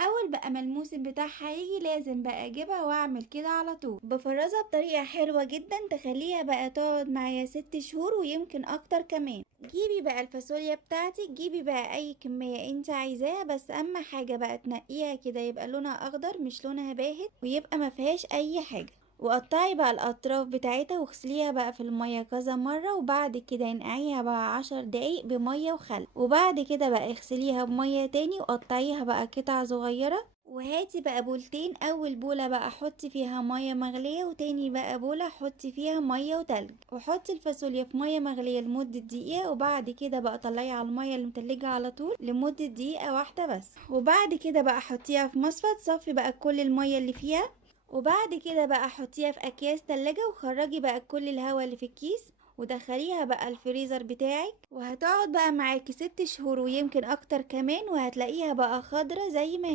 اول بقى ما الموسم بتاعها يجي لازم بقى اجيبها واعمل كده على طول، بفرزها بطريقة حلوة جدا تخليها بقى تقعد معايا 6 شهور ويمكن اكتر كمان. جيبي بقى الفاصوليا بتاعتك، جيبي بقى اي كمية انت عايزاها، بس اهم حاجة بقى تنقيها كده يبقى لونها اخضر مش لونها باهت، ويبقى ما فيهاش اي حاجة. وقطعي بقى الاطراف بتاعتها واغسليها بقى في المية كذا مرة، وبعد كده انقعيها بقى 10 دقايق بمية وخل، وبعد كده بقى اغسليها بمية تاني وقطعيها بقى قطع صغيرة. وهاتي بقى بولتين، اول بولة بقى حطي فيها مية مغلية، وتاني بقى بولة حطي فيها مية وتلج، وحطي الفاصوليا في مية مغلية لمدة دقيقة، وبعد كده بقى طلعي على المية المتلجة على طول لمدة دقيقة واحدة بس. وبعد كده بقى حطيها في مصفى تصفي بقى كل المية اللي فيها، وبعد كده بقى حطيها في اكياس تلاجة وخرجي بقى كل الهواء اللي في الكيس، ودخليها بقى الفريزر بتاعك، وهتقعد بقى معاكي 6 شهور ويمكن اكتر كمان، وهتلاقيها بقى خضرة زي ما